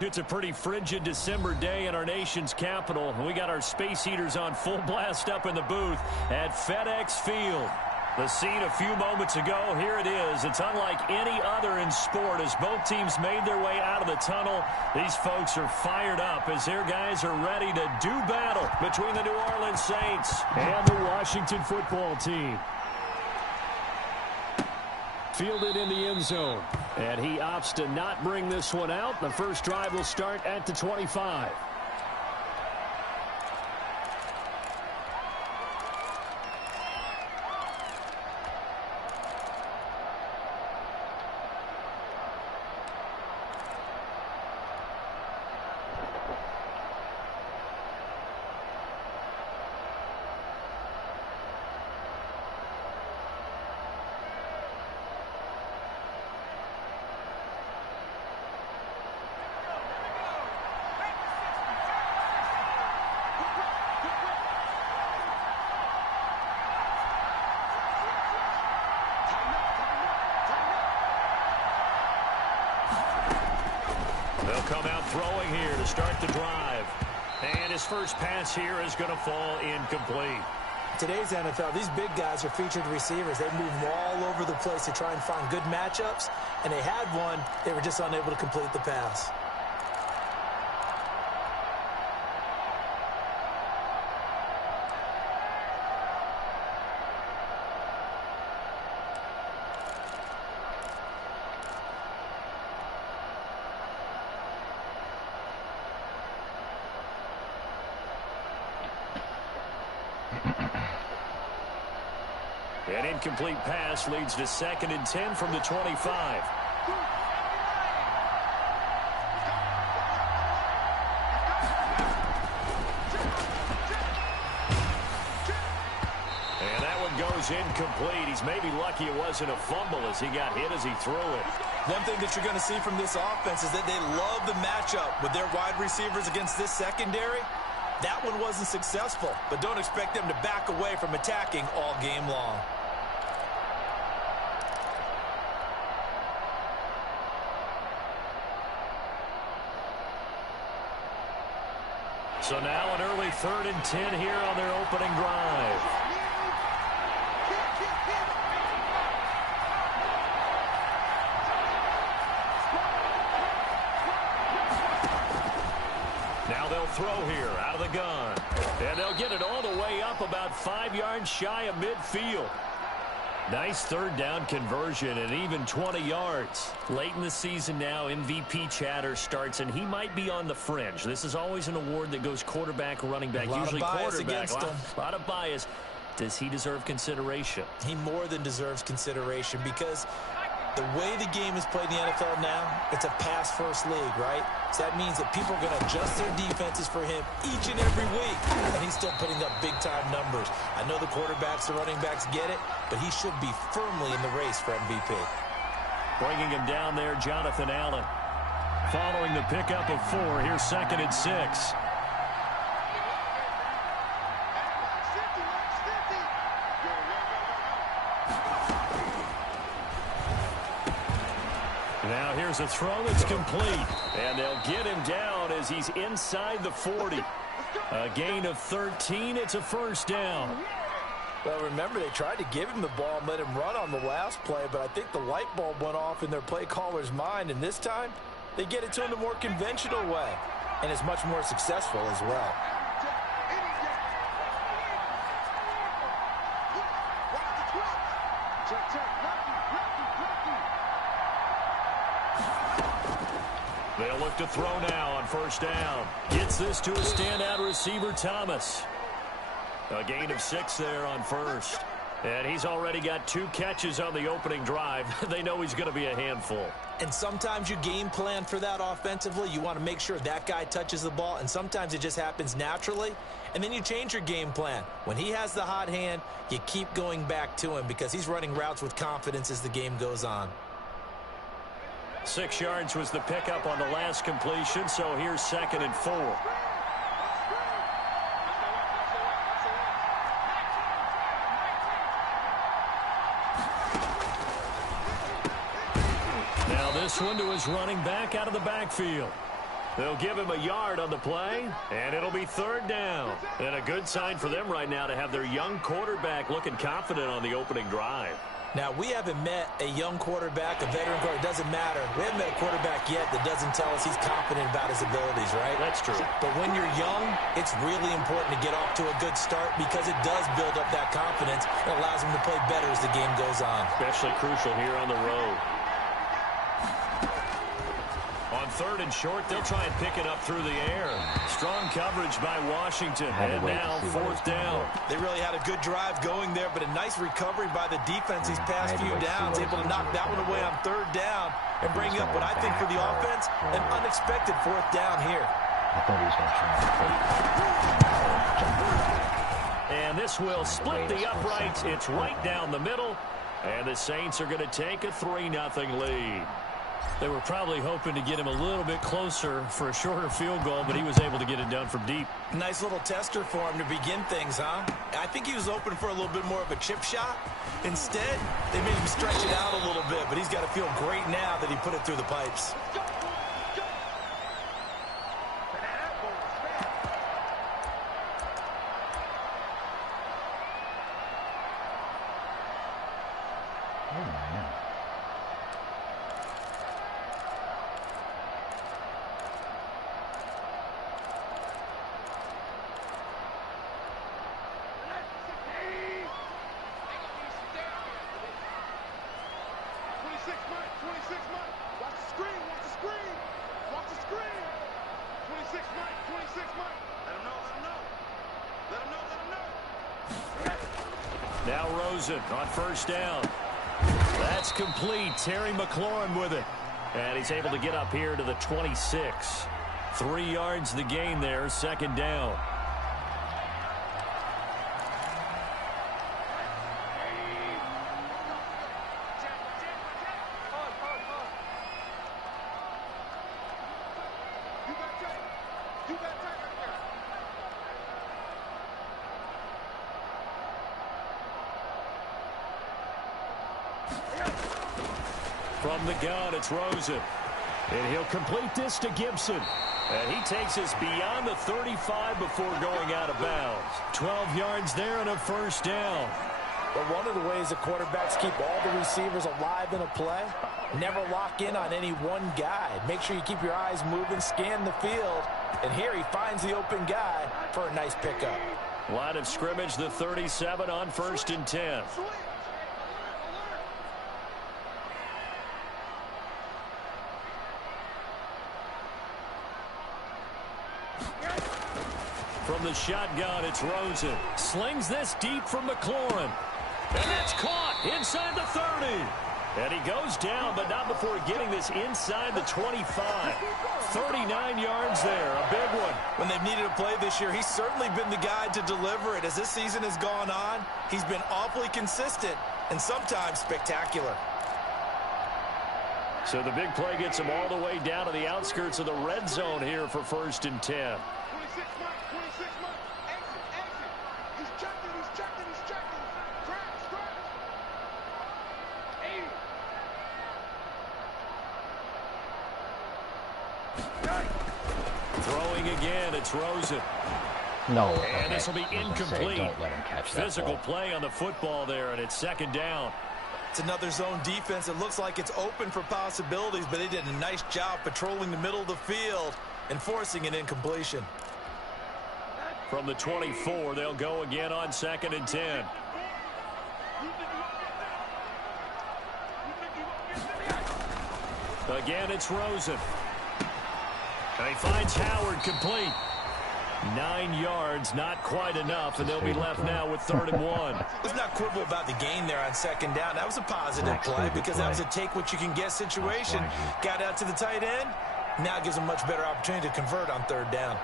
It's a pretty frigid December day in our nation's capital. We got our space heaters on full blast up in the booth at FedEx Field. The scene a few moments ago, here it is. It's unlike any other in sport as both teams made their way out of the tunnel. These folks are fired up as their guys are ready to do battle between the New Orleans Saints and the Washington football team. Fielded in the end zone. And he opts to not bring this one out. The first drive will start at the 25. Come out throwing here to start the drive. And his first pass here is going to fall incomplete. Today's NFL, these big guys are featured receivers. They move all over the place to try and find good matchups. And they had one. They were just unable to complete the pass. An incomplete pass leads to 2nd and 10 from the 25. And that one goes incomplete. He's maybe lucky it wasn't a fumble as he got hit as he threw it. One thing that you're going to see from this offense is that they love the matchup with their wide receivers against this secondary. That one wasn't successful, but don't expect them to back away from attacking all game long. So now an early 3rd and 10 here on their opening drive. Now they'll throw here out of the gun. And they'll get it all the way up about 5 yards shy of midfield. Nice 3rd down conversion and even 20 yards. Late in the season now, MVP chatter starts, and he might be on the fringe. This is always an award that goes quarterback, running back, usually quarterback. A lot of bias. Does he deserve consideration? He more than deserves consideration because the way the game is played in the NFL now, it's a pass-first league, right? So that means that people are going to adjust their defenses for him each and every week, and he's still putting up big-time numbers. I know the quarterbacks, the running backs get it, but he should be firmly in the race for MVP. Bringing him down there, Jonathan Allen. Following the pickup of 4, here's 2nd and 6. Now here's a throw that's complete. And they'll get him down as he's inside the 40. A gain of 13. It's a first down. Well, remember, they tried to give him the ball and let him run on the last play, but I think the light bulb went off in their play caller's mind, and this time they get it to him the more conventional way, and it's much more successful as well. They'll look to throw now on first down. Gets this to a standout receiver, Thomas. A gain of 6 there on first. And he's already got 2 catches on the opening drive. They know he's going to be a handful. And sometimes you game plan for that offensively. You want to make sure that guy touches the ball, and sometimes it just happens naturally. And then you change your game plan. When he has the hot hand, you keep going back to him because he's running routes with confidence as the game goes on. 6 yards was the pickup on the last completion, so here's 2nd and 4. Now this one to his running back out of the backfield. They'll give him a yard on the play, and it'll be third down. And a good sign for them right now to have their young quarterback looking confident on the opening drive. Now, we haven't met a young quarterback, a veteran quarterback. It doesn't matter. We haven't met a quarterback yet that doesn't tell us he's confident about his abilities, right? That's true. But when you're young, it's really important to get off to a good start because it does build up that confidence and allows him to play better as the game goes on. Especially crucial here on the road. On third and short, they'll try and pick it up through the air. Strong coverage by Washington. And now fourth down. They really had a good drive going there, but a nice recovery by the defense these past few downs. Able to knock that one away on third down and bring up what I think for the offense, an unexpected fourth down here. I thought he was going to try. And this will split the uprights. It's right down the middle. And the Saints are going to take a 3-0 lead. They were probably hoping to get him a little bit closer for a shorter field goal, but he was able to get it done from deep. Nice little tester for him to begin things, huh? I think he was open for a little bit more of a chip shot. Instead, they made him stretch it out a little bit, but he's got to feel great now that he put it through the pipes. Now Rosen on first down. That's complete. Terry McLaurin with it. And he's able to get up here to the 26. 3 yards the gain there, second down. From the gun, it's Rosen. And he'll complete this to Gibson. And he takes us beyond the 35 before going out of bounds. 12 yards there and a first down. But one of the ways the quarterbacks keep all the receivers alive in a play, never lock in on any one guy. Make sure you keep your eyes moving, scan the field. And here he finds the open guy for a nice pickup. Line of scrimmage, the 37 on first and 10. From the shotgun, it's Rosen. Slings this deep from McLaurin. And that's caught inside the 30. And he goes down, but not before getting this inside the 25. 39 yards there, a big one. When they've needed a play this year, he's certainly been the guy to deliver it. As this season has gone on, he's been awfully consistent and sometimes spectacular. So the big play gets him all the way down to the outskirts of the red zone here for first and 10. Throwing again, it's Rosen. No. And this will be incomplete. Don't let him catch that Physical ball. play on the football there, and it's second down. It's another zone defense. It looks like it's open for possibilities, but they did a nice job patrolling the middle of the field and forcing an incompletion. From the 24, they'll go again on second and 10. Again, it's Rosen. And he finds Howard complete. 9 yards, not quite enough, and they'll be left now with 3rd and 1. Let's not quibble about the gain there on second down. That was a positive play because that was a take-what-you-can-get situation. Got out to the tight end. Now gives them much better opportunity to convert on 3rd down.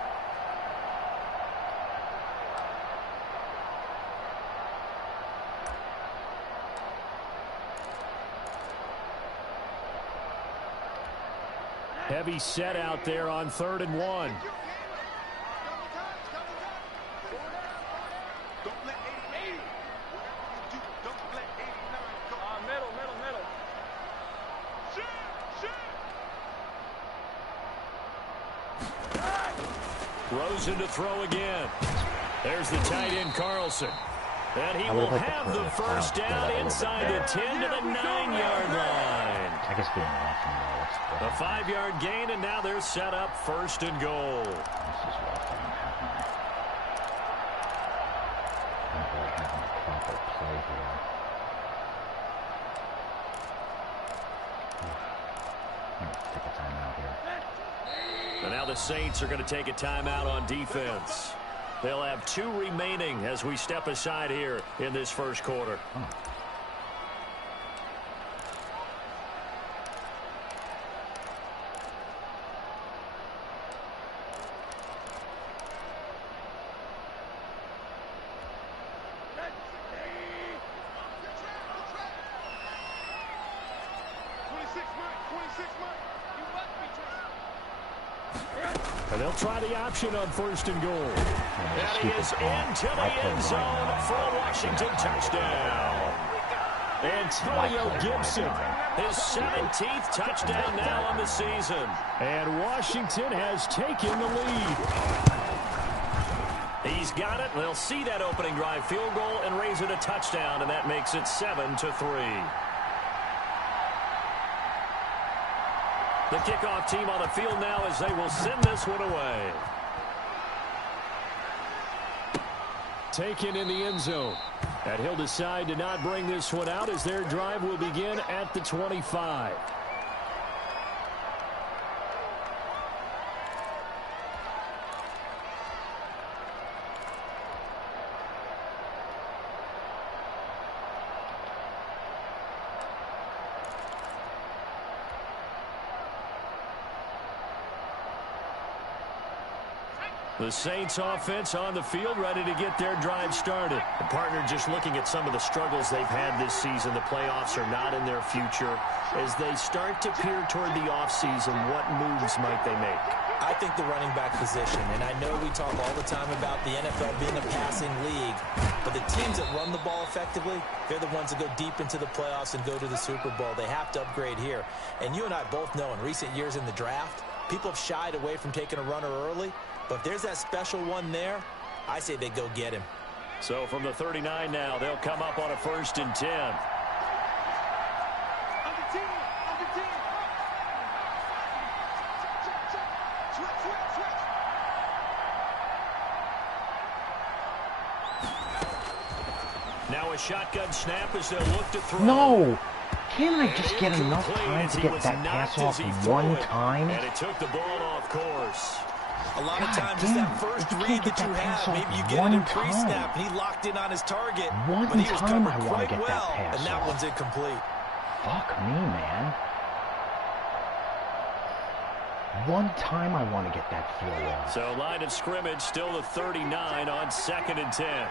Heavy set out there on 3rd and 1. Rosen to throw again. There's the tight end, Carlson. And he will have the first down inside the 10 to the 9-yard line. I guess being rough and A 5-yard gain, and now they're set up first and goal. This is rough and not really having a proper play here. I'm going to take a timeout here. And now the Saints are going to take a timeout on defense. They'll have 2 remaining as we step aside here in this first quarter. Oh. And they'll try the option on first and goal. That is into the end zone for a Washington touchdown. Antonio Gibson, his 17th touchdown now on the season. And Washington has taken the lead. He's got it. They'll see that opening drive field goal and raise it a touchdown, and that makes it 7-3. The kickoff team on the field now as they will send this one away. Taken in the end zone. And he'll decide to not bring this one out as their drive will begin at the 25. The Saints offense on the field, ready to get their drive started. The partner just looking at some of the struggles they've had this season. The playoffs are not in their future. As they start to peer toward the offseason, what moves might they make? I think the running back position, and I know we talk all the time about the NFL being a passing league, but the teams that run the ball effectively, they're the ones that go deep into the playoffs and go to the Super Bowl. They have to upgrade here. And you and I both know in recent years in the draft, people have shied away from taking a runner early. But if there's that special one there, I say they go get him. So from the 39 now, they'll come up on a 1st and 10. Now a shotgun snap as they'll look to throw. No! Can't I just get enough time to get that pass off one time? And it took the ball off course. A lot of times it's that first read that you have. Maybe you get it in pre-snap, and he locked in on his target. But he was covered quite well, and that one's incomplete. Fuck me, man. One time I want to get that field off. So line of scrimmage, still the 39 on 2nd and 10.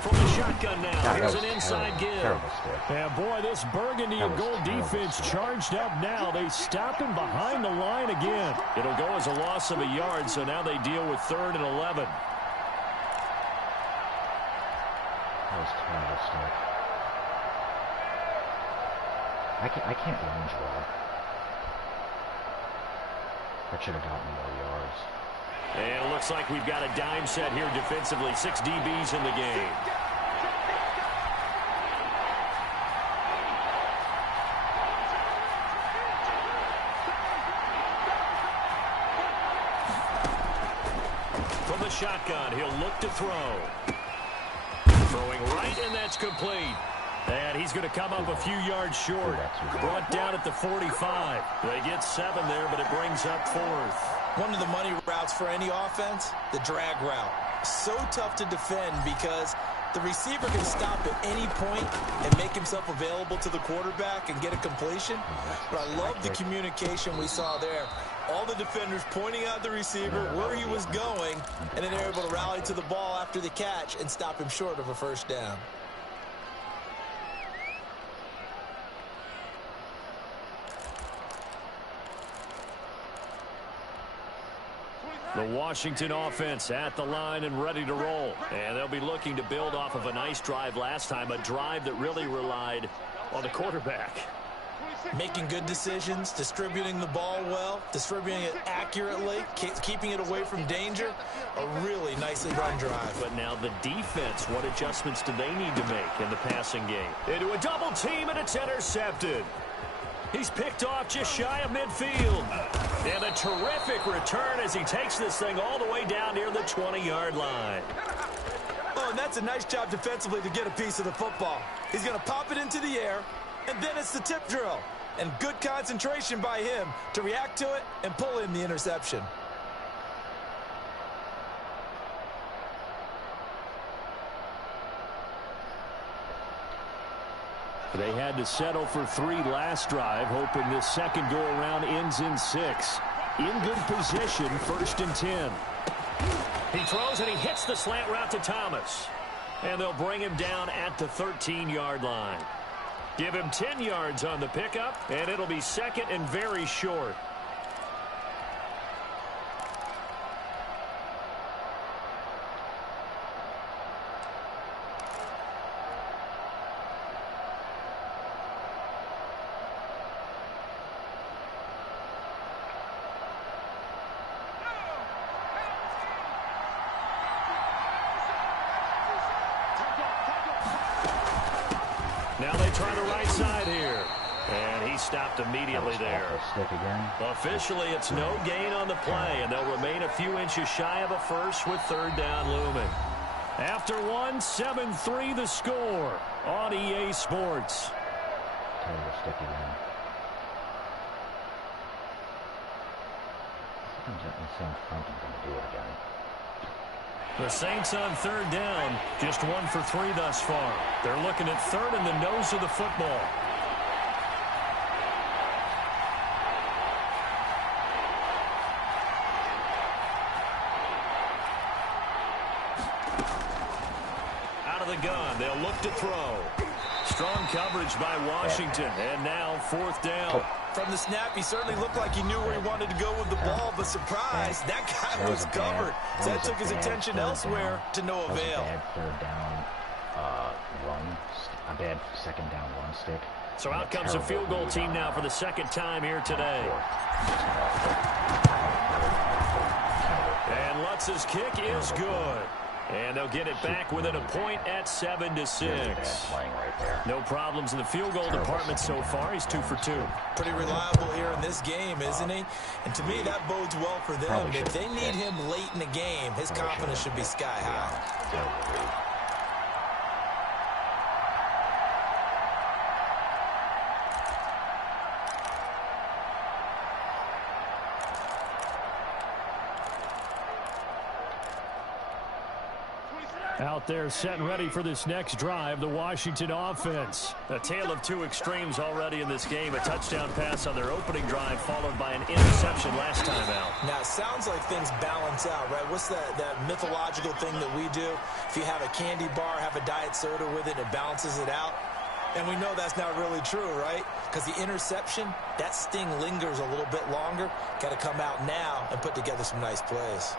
From the shotgun now, here's an inside give. And boy, this burgundy and gold defense charged up now. They stop him behind the line again. It'll go as a loss of a yard, so now they deal with 3rd and 11. That was terrible stuff. I can't lunge well. That should have gotten more yards. And it looks like we've got a dime set here defensively. 6 DBs in the game. From the shotgun, he'll look to throw. Throwing right, and that's complete. And he's going to come up a few yards short. Brought down at the 45. They get 7 there, but it brings up 4th. One of the money routes for any offense, the drag route. So tough to defend because the receiver can stop at any point and make himself available to the quarterback and get a completion. But I love the communication we saw there. All the defenders pointing out the receiver where he was going, and then they're able to rally to the ball after the catch and stop him short of a first down. The Washington offense at the line and ready to roll. And they'll be looking to build off of a nice drive last time, a drive that really relied on the quarterback. Making good decisions, distributing the ball well, distributing it accurately, keeping it away from danger. A really nicely run drive. But now the defense, what adjustments do they need to make in the passing game? Into a double team, and it's intercepted. He's picked off just shy of midfield. And a terrific return as he takes this thing all the way down near the 20-yard line. Oh, and that's a nice job defensively to get a piece of the football. He's going to pop it into the air, and then it's the tip drill. And good concentration by him to react to it and pull in the interception. They had to settle for 3 last drive, hoping this second go-around ends in 6. In good position, 1st and 10. He throws and he hits the slant route to Thomas. And they'll bring him down at the 13-yard line. Give him 10 yards on the pickup, and it'll be 2nd and very short. Now they try the right side here. And he stopped immediately there. Officially, it's no gain on the play, and they'll remain a few inches shy of a first with 3rd down looming. After 1, 7-3 the score on EA Sports. Stick again. The Saints on 3rd down, just 1 for 3 thus far. They're looking at 3rd in the nose of the football. Out of the gun, they'll look to throw. Strong coverage by Washington, and now 4th down. From the snap, he certainly looked like he knew where he wanted to go with the ball, but surprise, that guy was covered. So that took his attention elsewhere to no avail. Bad 3rd down run, a bad 2nd down run stick. So out comes a field goal team now for the 2nd time here today. And Lutz's kick is good. And they'll get it back within a point at 7-6. No problems in the field goal department so far. He's 2 for 2. Pretty reliable here in this game, isn't he? And to me, that bodes well for them. If they need him late in the game, his confidence should be sky high. Out there set and ready for this next drive, the Washington offense. A tale of 2 extremes already in this game. A touchdown pass on their opening drive followed by an interception last time out. Now, it sounds like things balance out, right? What's that mythological thing that we do? If you have a candy bar, have a diet soda with it, it balances it out. And we know that's not really true, right? Because the interception, that sting lingers a little bit longer. Got to come out now and put together some nice plays.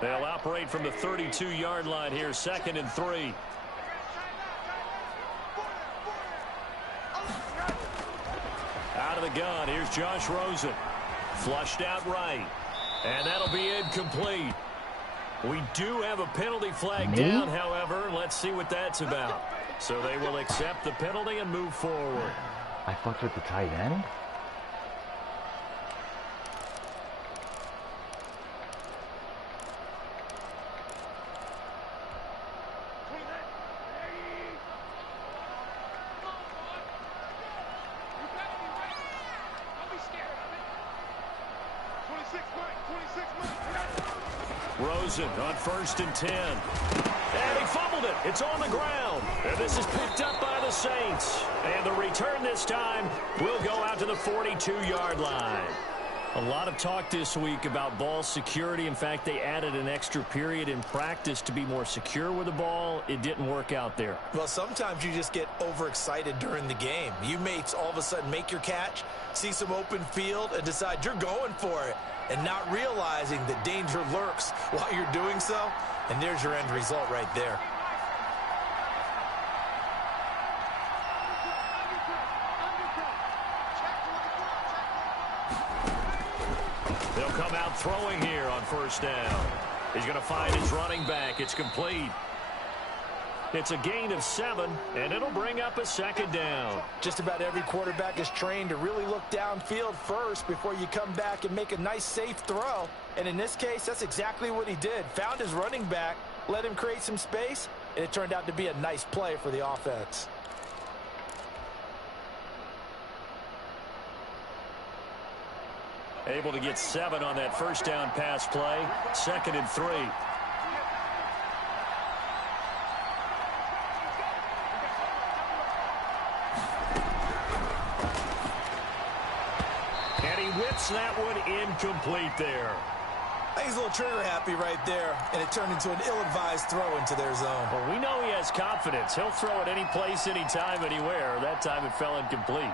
They'll operate from the 32-yard line here, 2nd and 3. Out of the gun, here's Josh Rosen. Flushed out right. And that'll be incomplete. We do have a penalty flag down, however. Let's see what that's about. So they will accept the penalty and move forward. I fucked with the tight end? Rosen on 1st and 10. And he fumbled it. It's on the ground. And this is picked up by the Saints. And the return this time will go out to the 42-yard line. A lot of talk this week about ball security. In fact, they added an extra period in practice to be more secure with the ball. It didn't work out there. Well, sometimes you just get overexcited during the game. You may all of a sudden make your catch, see some open field, and decide you're going for it, and not realizing that danger lurks while you're doing so. And there's your end result right there. They'll come out throwing here on first down. He's going to find his running back. It's complete. It's a gain of 7, and it'll bring up a second down. Just about every quarterback is trained to really look downfield first before you come back and make a nice, safe throw. And in this case, that's exactly what he did. Found his running back, let him create some space, and it turned out to be a nice play for the offense. Able to get 7 on that first down pass play. 2nd and 3. And he whips that one incomplete there. I think he's a little trigger happy right there, and it turned into an ill-advised throw into their zone. Well, we know he has confidence. He'll throw it any place, anytime, anywhere. That time it fell incomplete.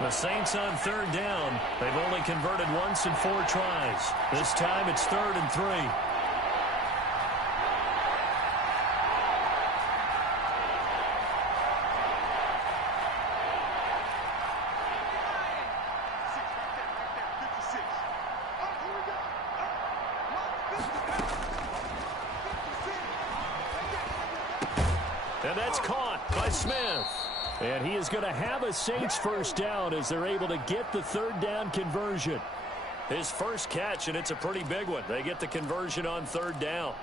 The Saints on 3rd down. They've only converted once in 4 tries. This time it's 3rd and 3. And that's caught by Smith. And he is going to have a Saints first down as they're able to get the 3rd down conversion. His first catch, and it's a pretty big one. They get the conversion on 3rd down.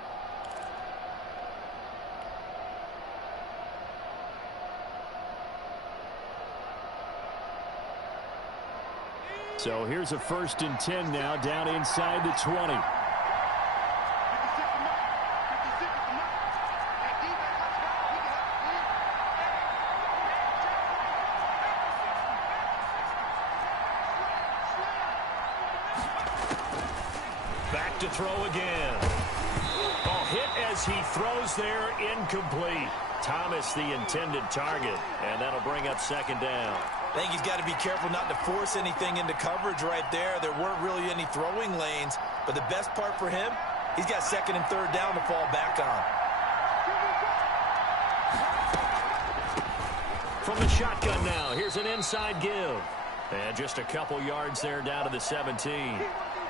So here's a 1st and 10 now, down inside the 20. Back to throw again. Oh, hit as he throws there, incomplete. Thomas the intended target, and that'll bring up 2nd down. I think he's got to be careful not to force anything into coverage right there. There weren't really any throwing lanes, but the best part for him, he's got 2nd and 3rd down to fall back on. From the shotgun now, here's an inside give. And just a couple yards there down to the 17.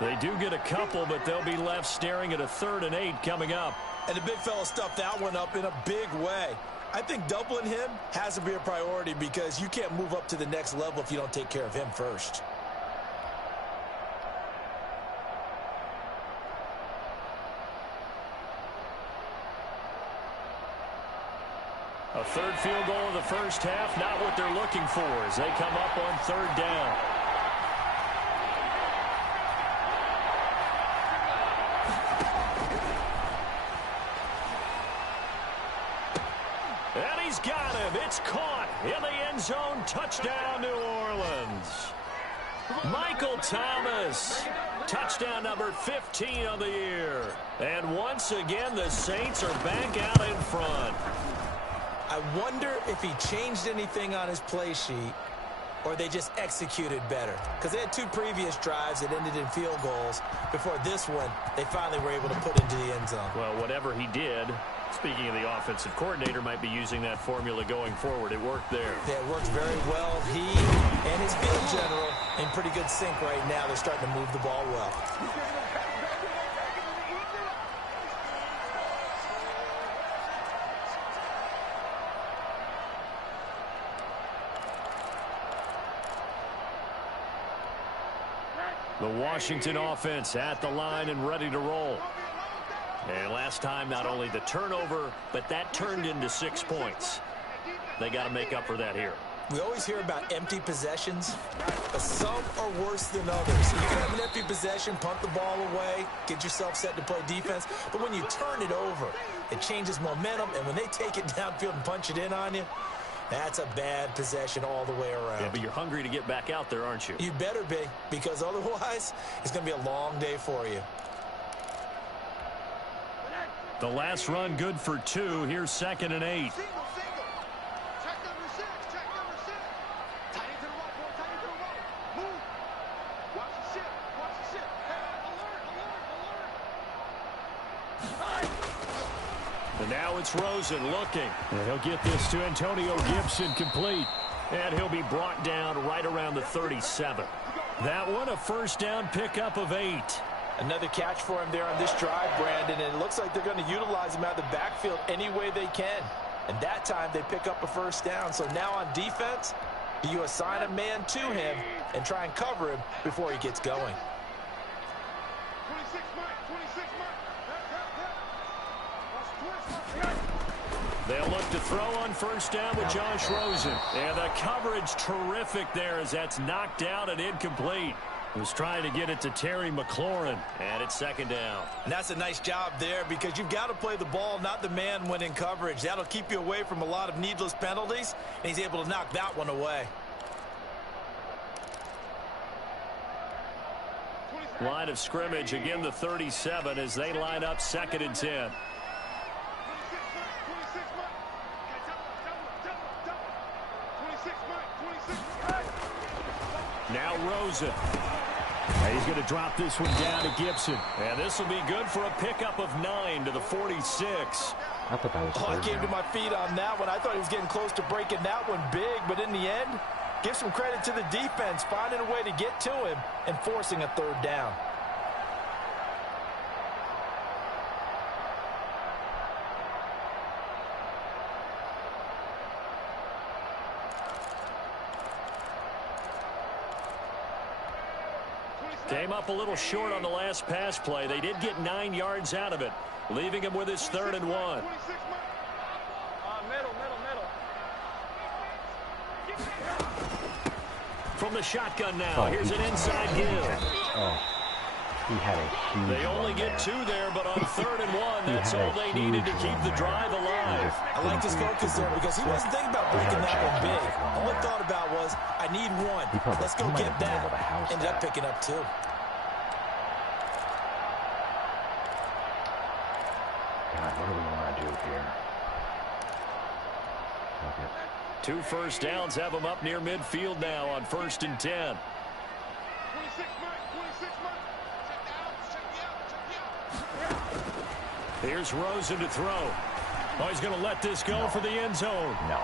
They do get a couple, but they'll be left staring at a 3rd and 8 coming up. And the big fella stuffed that one up in a big way. I think doubling him has to be a priority because you can't move up to the next level if you don't take care of him first. A 3rd field goal of the first half, not what they're looking for as they come up on 3rd down. And he's got him. It's caught in the end zone. Touchdown, New Orleans. Michael Thomas. Touchdown number 15 on the year. And once again, the Saints are back out in front. I wonder if he changed anything on his play sheet or they just executed better. Because they had 2 previous drives that ended in field goals. Before this one, they finally were able to put into the end zone. Well, whatever he did, speaking of the offensive coordinator, might be using that formula going forward. It worked there. Yeah, it worked very well. He and his field general in pretty good sync right now. They're starting to move the ball well. The Washington offense at the line and ready to roll. And last time, not only the turnover, but that turned into 6 points. They got to make up for that here. We always hear about empty possessions, but some are worse than others. You can have an empty possession, punt the ball away, get yourself set to play defense. But when you turn it over, it changes momentum. And when they take it downfield and punch it in on you, that's a bad possession all the way around. Yeah, but you're hungry to get back out there, aren't you? You better be, because otherwise it's going to be a long day for you. The last run good for 2. Here's 2nd and 8. And now it's Rosen looking. And he'll get this to Antonio Gibson complete. And he'll be brought down right around the 37. That one, a first down pickup of 8. Another catch for him there on this drive, Brandon, and it looks like they're going to utilize him out of the backfield any way they can. And that time they pick up a first down. So now on defense, do you assign a man to him and try and cover him before he gets going? They'll look to throw on first down with Josh Rosen. And the coverage terrific there as that's knocked out and incomplete. Was trying to get it to Terry McLaurin, and it's second down. And that's a nice job there because you've got to play the ball, not the man when in coverage. That'll keep you away from a lot of needless penalties, and he's able to knock that one away. Line of scrimmage, again the 37 as they line up second and 10. Now Rosen. He's going to drop this one down to Gibson. And this will be good for a pickup of 9 to the 46. I thought that was I came to my feet on that one. I thought he was getting close to breaking that one big, but in the end, give some credit to the defense, finding a way to get to him and forcing a third down. Came up a little short on the last pass play. They did get 9 yards out of it, leaving him with his 3rd and 1. From the shotgun now, here's an inside give. He had a huge They only get 2 there, but on 3rd and 1, that's all they needed to keep the drive alive. I like his focus there because he wasn't thinking about breaking that one big. All he thought about was, I need 1. Let's go get that. Ended up picking up 2. God, what do we want to do here? Okay. 2 first downs have them up near midfield now on 1st and 10. Here's Rosen to throw. Oh, he's going to let this go for the end zone. No.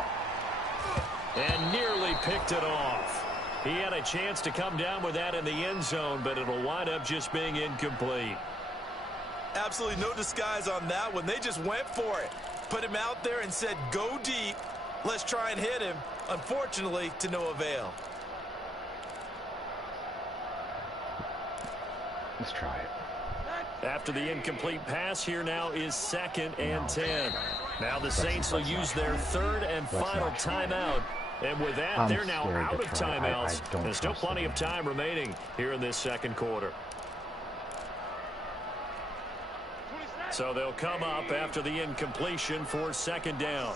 And nearly picked it off. He had a chance to come down with that in the end zone, but it'll wind up just being incomplete. Absolutely no disguise on that one. They just went for it. Put him out there and said, go deep. Let's try and hit him. Unfortunately, to no avail. Let's try it. After the incomplete pass, here now is 2nd and 10. Now the Saints will use their 3rd and final timeout. And with that, they're now out of timeouts. There's still plenty of time remaining here in this second quarter. So they'll come up after the incompletion for 2nd down.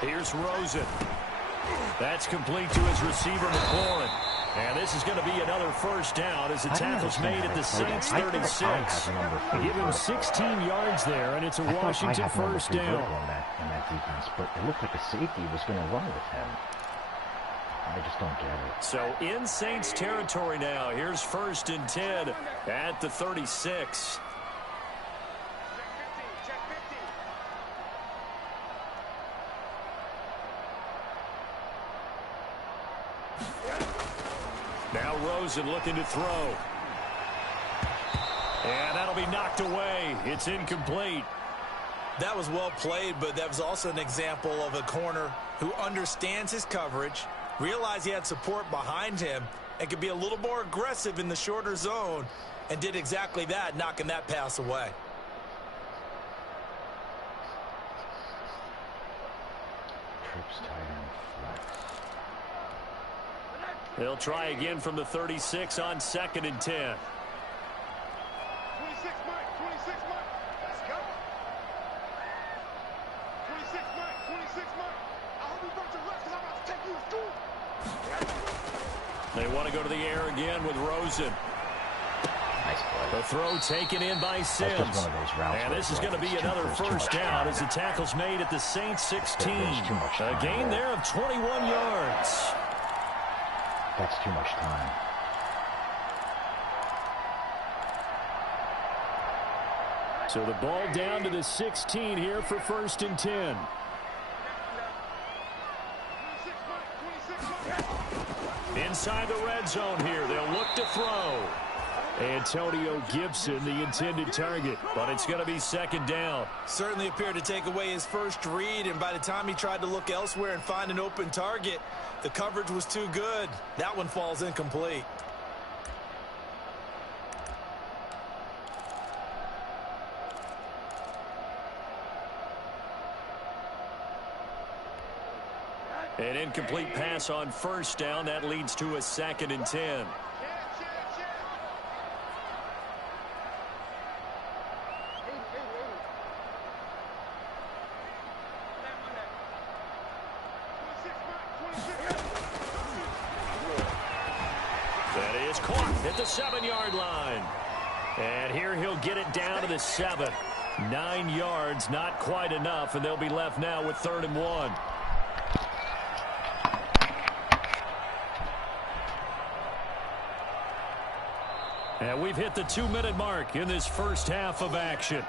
Here's Rosen. That's complete to his receiver, McLaurin. And this is going to be another first down as the tackle's made at the Saints 36. Give him 16 yards there, and it's a Washington first down. In that defense, but it looked like a safety was going to run with him. I just don't get it. So in Saints territory now. Here's 1st and 10 at the 36. Now Rosen looking to throw. And that'll be knocked away. It's incomplete. That was well played, but that was also an example of a corner who understands his coverage, realized he had support behind him, and could be a little more aggressive in the shorter zone, and did exactly that, knocking that pass away. Trips tight end flex. They'll try again from the 36 on 2nd and 10. They want to go to the air again with Rosen. Nice play. The throw taken in by Sims. And this is going to be another first down as the tackle's made at the Saints 16. A gain there of 21 yards. That's too much time. So the ball down to the 16 here for 1st and 10. Inside the red zone here. They'll look to throw. Antonio Gibson, the intended target, but it's going to be 2nd down. Certainly appeared to take away his first read, and by the time he tried to look elsewhere and find an open target, the coverage was too good. That one falls incomplete. An incomplete pass on 1st down. That leads to a 2nd and 10. That is caught at the 7-yard line. And here he'll get it down to the 7. 9 yards, not quite enough, and they'll be left now with 3rd and 1. And we've hit the 2-minute mark in this first half of action.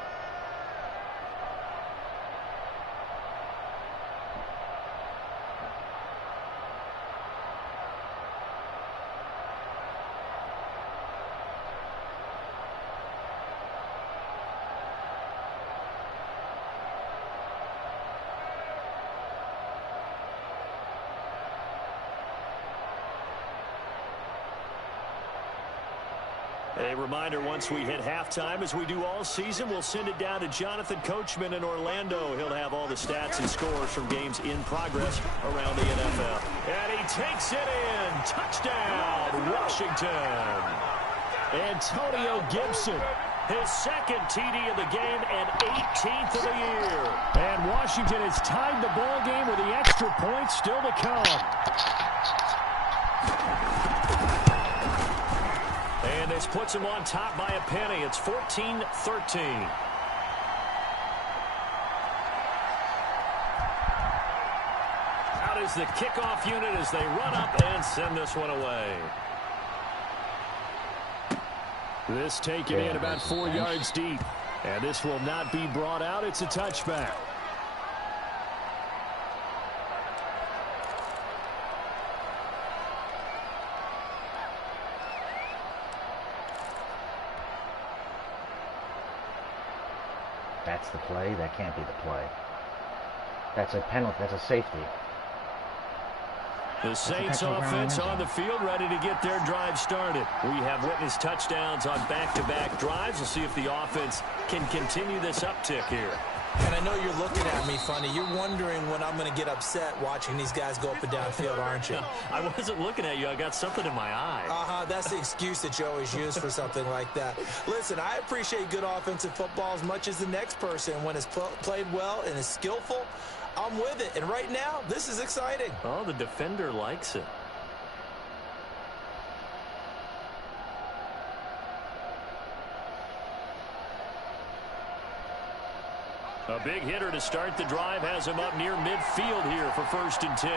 A reminder, once we hit halftime, as we do all season, we'll send it down to Jonathan Coachman in Orlando. He'll have all the stats and scores from games in progress around the NFL. And he takes it in. Touchdown, Washington. Antonio Gibson, his 2nd TD of the game and 18th of the year. And Washington has tied the ball game with the extra point still to come. And this puts him on top by a penny. It's 14-13. Out is the kickoff unit as they run up and send this one away. This taken in about 4 yards deep. And this will not be brought out. It's a touchback. That's the play. That can't be the play. That's a penalty. That's a safety. The Saints offense on the field, ready to get their drive started. We have witnessed touchdowns on back-to-back drives. We'll see if the offense can continue this uptick here. And I know you're looking at me funny. You're wondering when I'm going to get upset watching these guys go up and down field, aren't you? I wasn't looking at you. I got something in my eye. That's the excuse that you always use for something like that. Listen, I appreciate good offensive football as much as the next person. When it's played well and is skillful, I'm with it. And right now, this is exciting. Oh, the defender likes it. A big hitter to start the drive has him up near midfield here for 1st and 10.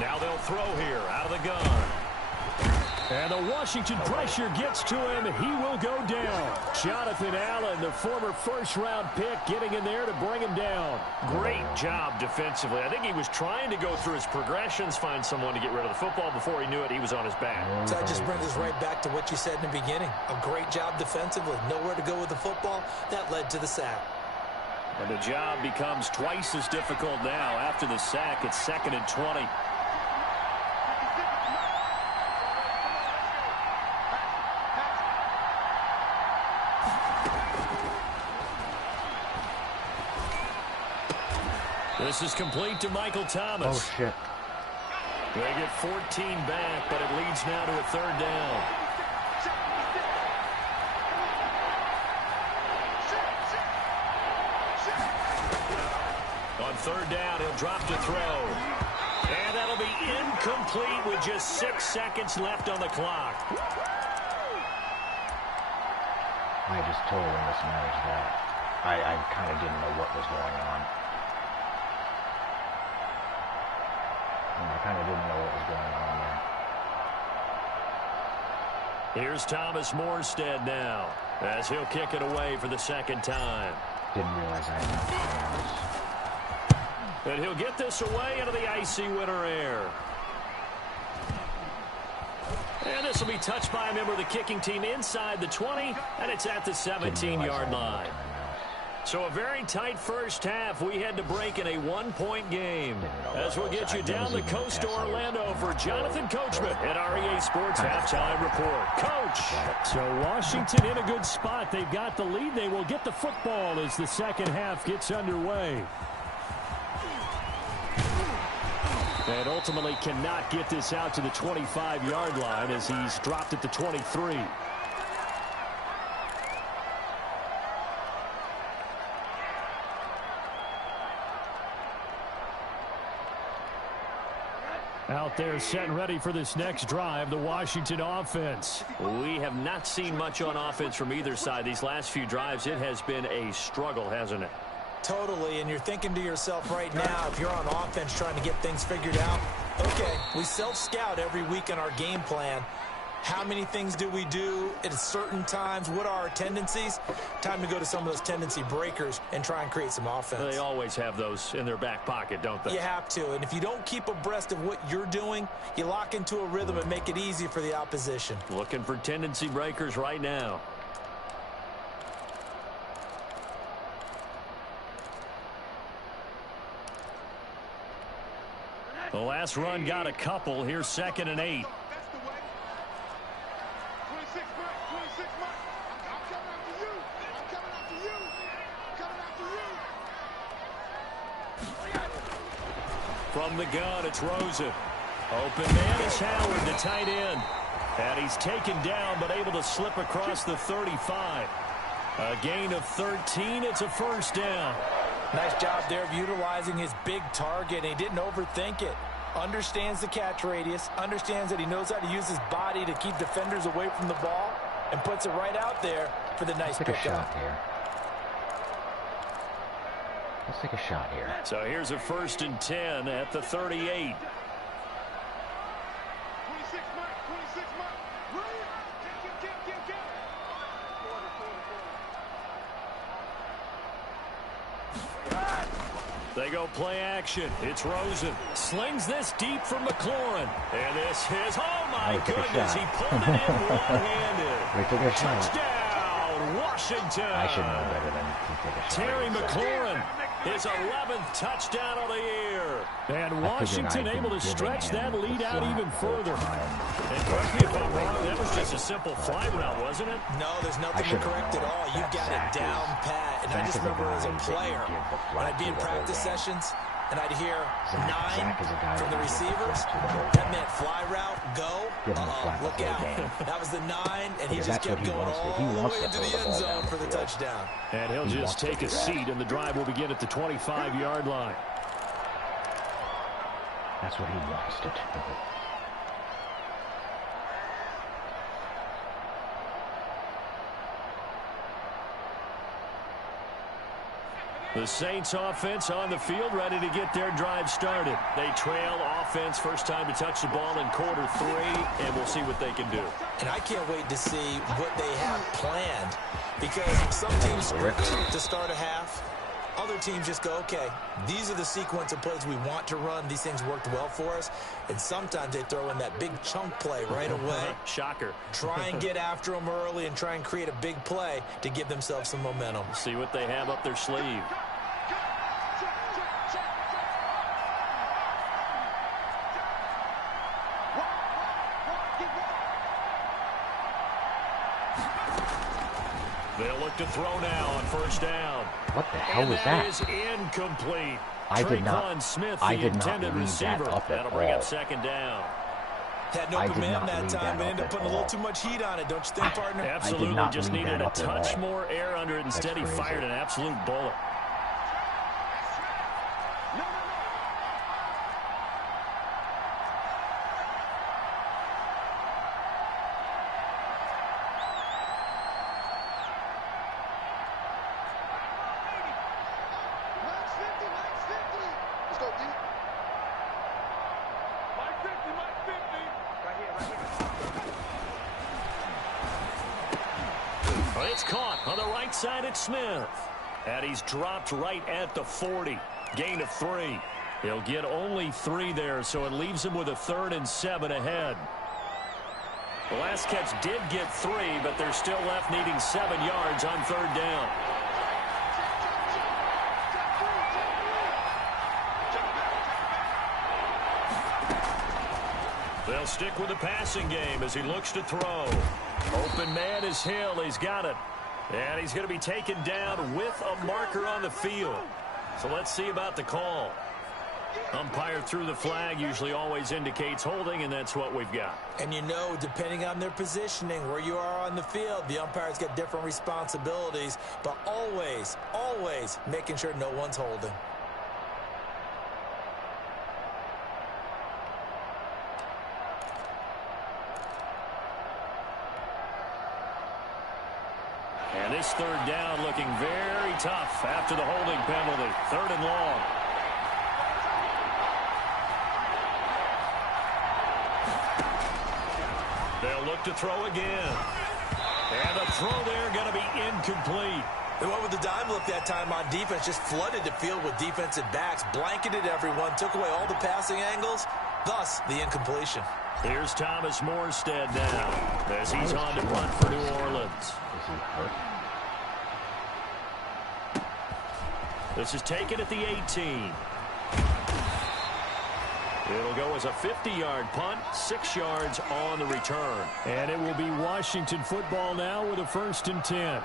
Now they'll throw here out of the gun. And the Washington pressure gets to him. He will go down. Jonathan Allen, the former first-round pick, getting in there to bring him down. Great job defensively. I think he was trying to go through his progressions, find someone to get rid of the football. Before he knew it, he was on his back. So that just brings us right back to what you said in the beginning. A great job defensively. Nowhere to go with the football. That led to the sack. And the job becomes twice as difficult now. After the sack, it's 2nd and 20. This is complete to Michael Thomas. Oh, shit. They get 14 back, but it leads now to a 3rd down. third down. He'll drop to throw. And that'll be incomplete with just 6 seconds left on the clock. I just totally mismanaged that. I kind of didn't know what was going on. I kind of didn't know what was going on there. Here's Thomas Morstead now, as he'll kick it away for the second time. Didn't realize I had enough hands. And he'll get this away into the icy winter air. And this will be touched by a member of the kicking team inside the 20, and it's at the 17-yard line. So a very tight first half. We had to break in a one-point game. As we'll get you down the coast to Orlando for Jonathan Coachman at our EA Sports Halftime Report. Coach! So Washington in a good spot. They've got the lead. They will get the football as the second half gets underway. And ultimately cannot get this out to the 25-yard line as he's dropped at the 23. Out there set and ready for this next drive, the Washington offense. We have not seen much on offense from either side. These last few drives, it has been a struggle, hasn't it? Totally, and you're thinking to yourself right now, if you're on offense trying to get things figured out, okay, we self-scout every week on our game plan. How many things do we do at certain times? What are our tendencies? Time to go to some of those tendency breakers and try and create some offense. They always have those in their back pocket, don't they? You have to, and if you don't keep abreast of what you're doing, you lock into a rhythm and make it easy for the opposition. Looking for tendency breakers right now. The last run got a couple. Here's 2nd and 8. From the gun, it's Rosen. Open man is Howard, the tight end. And he's taken down, but able to slip across the 35. A gain of 13. It's a first down. Nice job there of utilizing his big target. He didn't overthink it. Understands the catch radius. Understands that he knows how to use his body to keep defenders away from the ball. And puts it right out there for the nice pickup. Let's take a shot here. Let's take a shot here. So here's a 1st and 10 at the 38. They go play action. It's Rosen. Slings this deep for McLaurin. And this is, oh my goodness, he pulled it in one-handed. Touchdown, Washington. I should know better than to take a shot. Terry McLaurin, his 11th touchdown of the year. And Washington able to stretch that lead out even further. And correct me if I'm wrong, that was just a simple fly route, wasn't it? No, there's nothing to correct at all. You've got it down pat. And I just remember as a player, when I'd be in practice sessions, and I'd hear 9 from the receivers, that meant fly route, go, look out. That was the 9, and he just kept going all the way into the end zone for the touchdown. And he'll just take a seat, and the drive will begin at the 25-yard line. That's what he wants to do. The Saints offense on the field, ready to get their drive started. They trail offense, first time to touch the ball in quarter 3, and we'll see what they can do. And I can't wait to see what they have planned, because some teams sprint to start a half. Other teams just go, okay, these are the sequence of plays we want to run. These things worked well for us. And sometimes they throw in that big chunk play right away. Shocker. Try and get after them early and try and create a big play to give themselves some momentum. See what they have up their sleeve. They'll look to throw now on first down. What the hell was that? That is incomplete. I did not intended read receiver. that up at That'll bring all. up second down. Had no command that time, but ended up putting a little too much heat on it, don't you think, partner? Absolutely, just needed a touch more air under it. Instead, he fired an absolute bullet. caught on the right side at Smith. And he's dropped right at the 40. Gain of 3. He'll get only 3 there, so it leaves him with a 3rd and 7 ahead. The last catch did get 3, but they're still left needing 7 yards on 3rd down. They'll stick with the passing game as he looks to throw. Open man is Hill. He's got it. And he's going to be taken down with a marker on the field. So let's see about the call. Umpire threw the flag, usually always indicates holding, and that's what we've got. And you know, depending on their positioning, where you are on the field, the umpires get different responsibilities, but always, always making sure no one's holding. And this 3rd down looking very tough after the holding penalty. 3rd and long. They'll look to throw again. And the throw there going to be incomplete. They went with the dime look that time on defense, just flooded the field with defensive backs, blanketed everyone, took away all the passing angles, thus the incompletion. Here's Thomas Morstead now as he's on to punt for New Orleans. Is he hurt? This is taken at the 18. It'll go as a 50-yard punt, 6 yards on the return. And it will be Washington football now with a 1st and 10.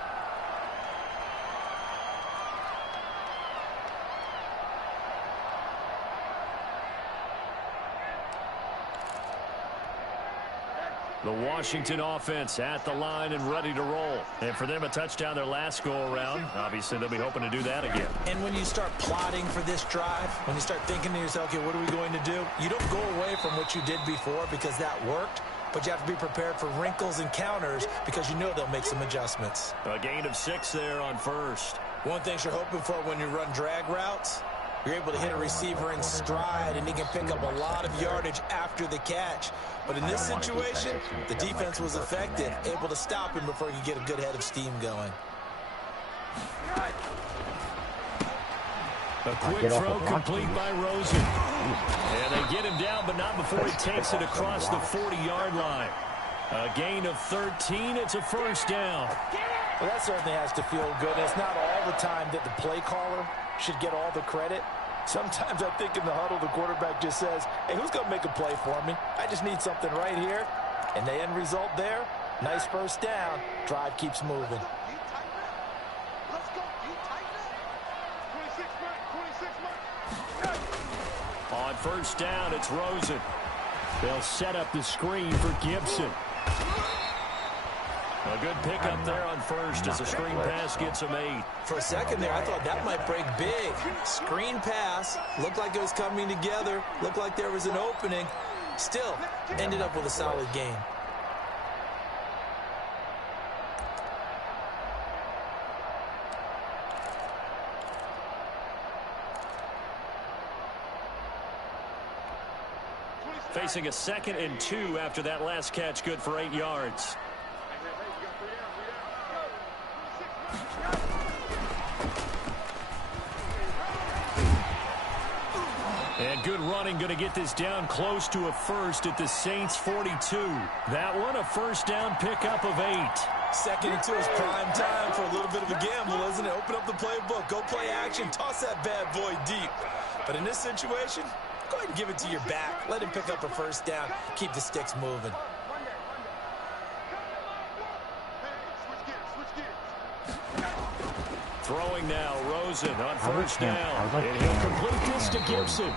The Washington offense at the line and ready to roll. And for them, a touchdown their last go-around. Obviously, they'll be hoping to do that again. And when you start plotting for this drive, when you start thinking to yourself, okay, what are we going to do? You don't go away from what you did before because that worked, but you have to be prepared for wrinkles and counters because you know they'll make some adjustments. A gain of 6 there on 1st. One thing you're hoping for when you run drag routes, you're able to hit a receiver in stride, and he can pick up a lot of yardage after the catch. But in this situation, the defense was effective, able to stop him before he could get a good head of steam going. A quick throw complete by Rosen. And they get him down, but not before he takes it across the 40-yard line. A gain of 13. It's a 1st down. Well, that certainly has to feel good. It's not all the time that the play caller should get all the credit. Sometimes I think in the huddle, the quarterback just says, hey, who's going to make a play for me? I just need something right here. And the end result there, nice 1st down. Drive keeps moving. On 1st down, it's Rosen. They'll set up the screen for Gibson. A good pickup there on 1st as the screen pass gets him 8. For a second there, I thought that might break big. Screen pass, looked like it was coming together, looked like there was an opening. Still, ended up with a solid game. Facing a 2nd and 2 after that last catch, good for 8 yards. And good running, going to get this down close to a 1st at the Saints 42. That one, a 1st down pickup of 8. 2nd and 2 is prime time for a little bit of a gamble, isn't it? Open up the playbook, go play action, toss that bad boy deep. But in this situation, go ahead and give it to your back. Let him pick up a 1st down, keep the sticks moving. Throwing now, Rosen on 1st down. And he'll complete this to Gibson.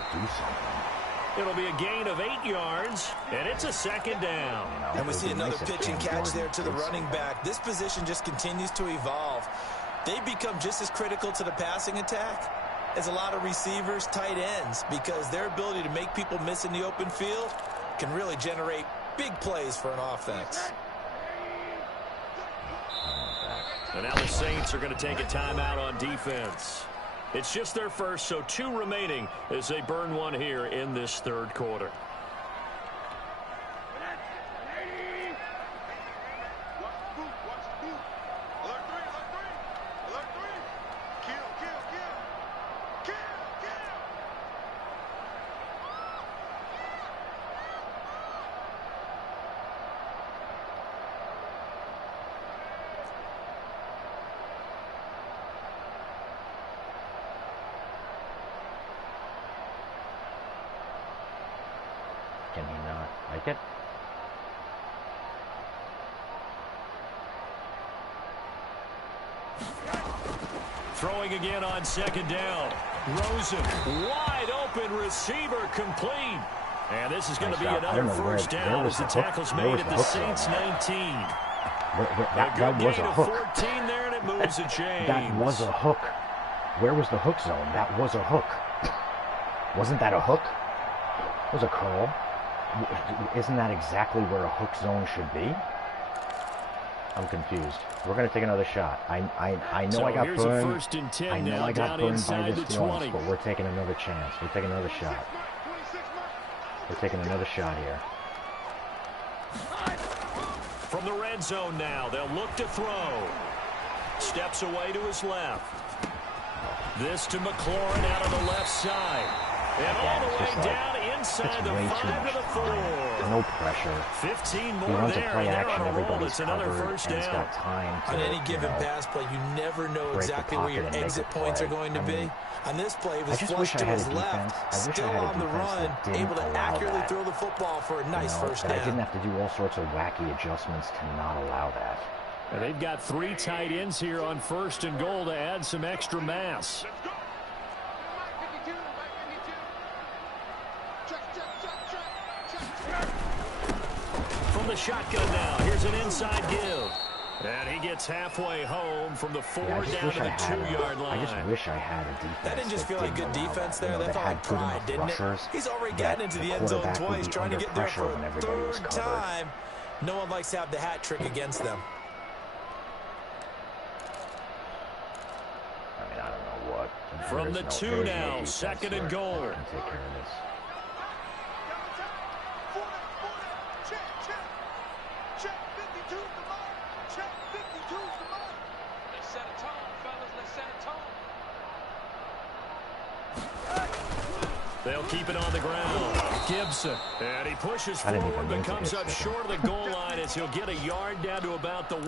It'll be a gain of 8 yards, and it's a 2nd down. And we see another pitch and catch there to the running back. This position just continues to evolve. They become just as critical to the passing attack as a lot of receivers, tight ends, because their ability to make people miss in the open field can really generate big plays for an offense. And now the Saints are going to take a timeout on defense. It's just their first, so 2 remaining as they burn one here in this 3rd quarter. Can he not like it? Throwing again on second down. Rosen, wide open receiver, complete. And this is going to be another first down as the tackle's made at the Saints 19. That was a hook. 14 there, and it moves the chains. That was a hook. Where was the hook zone? That was a hook. Wasn't that a hook? It was a curl. Isn't that exactly where a hook zone should be? I'm confused. We're going to take another shot. I know I got burned. First and 10 I know now, I got burned by this the once, but we're taking another chance. We're taking another shot. We're taking another shot here. From the red zone now, they'll look to throw. Steps away to his left. This to McLaurin out on the left side. And all the way down inside the 5 to the 4. No pressure. 15 more he runs there, a play and action, they're on a roll. everybody's It's another covered, first and he's down. got time to, on any given pass play, you never know exactly where your exit points are going to be. On this play, he was flushed to his left, still on the run, able to accurately throw the football for a nice first down. I didn't have to do all sorts of wacky adjustments to not allow that. And they've got 3 tight ends here on first and goal to add some extra mass. From the shotgun now, here's an inside give. And he gets halfway home from the 4 down to the 2-yard line. I just wish I had a defense. That didn't just feel like good defense there. That felt like pride, didn't it? He's already gotten into the end zone twice, trying to get there for a 3rd time. No one likes to have the hat trick against them. I mean, I don't know what. From the 2 now, 2nd and goal. I can take care of this. They'll keep it on the ground. Gibson. And he pushes forward, but comes up short of the goal line as he'll get a yard down to about the 1.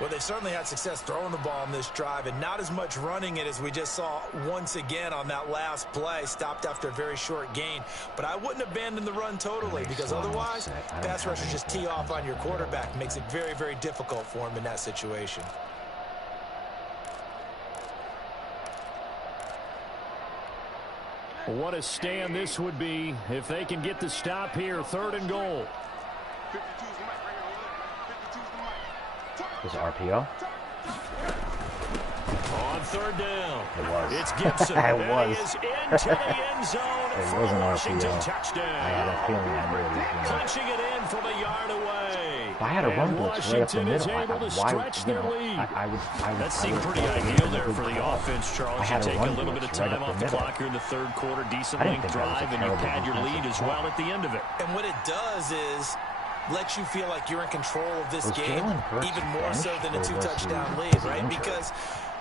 Well, they certainly had success throwing the ball on this drive, and not as much running it as we just saw once again on that last play. Stopped after a very short gain. But I wouldn't abandon the run totally, because otherwise, pass rushers just tee off on your quarterback. Makes it very, very difficult for him in that situation. What a stand this would be if they can get the stop here. 3rd and goal. Was it RPO? On 3rd down. It was. It's Gibson. It was. He is into the end zone. It was an Washington RPO. touchdown. I had a feeling I knew it was. Punching it in from a yard away. If I had a run blitz right up the middle, That seemed pretty ideal there for the offense, Charles. You take a little bit of time off the clock here in the 3rd quarter. Decent length drive, and you pad your lead as well at the end of it. And what it does is let you feel like you're in control of this game, even more so than a 2-touchdown lead, right? Because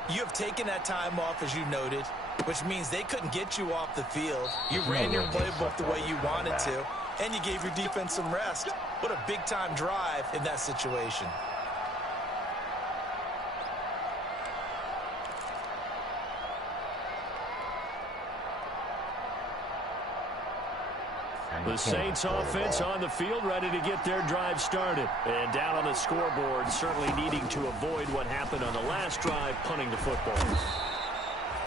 you have taken that time off, as you noted, which means they couldn't get you off the field. You ran your playbook the way you wanted to, and you gave your defense some rest. What a big-time drive in that situation. The Saints offense on the field, ready to get their drive started. And down on the scoreboard, certainly needing to avoid what happened on the last drive, punting the football.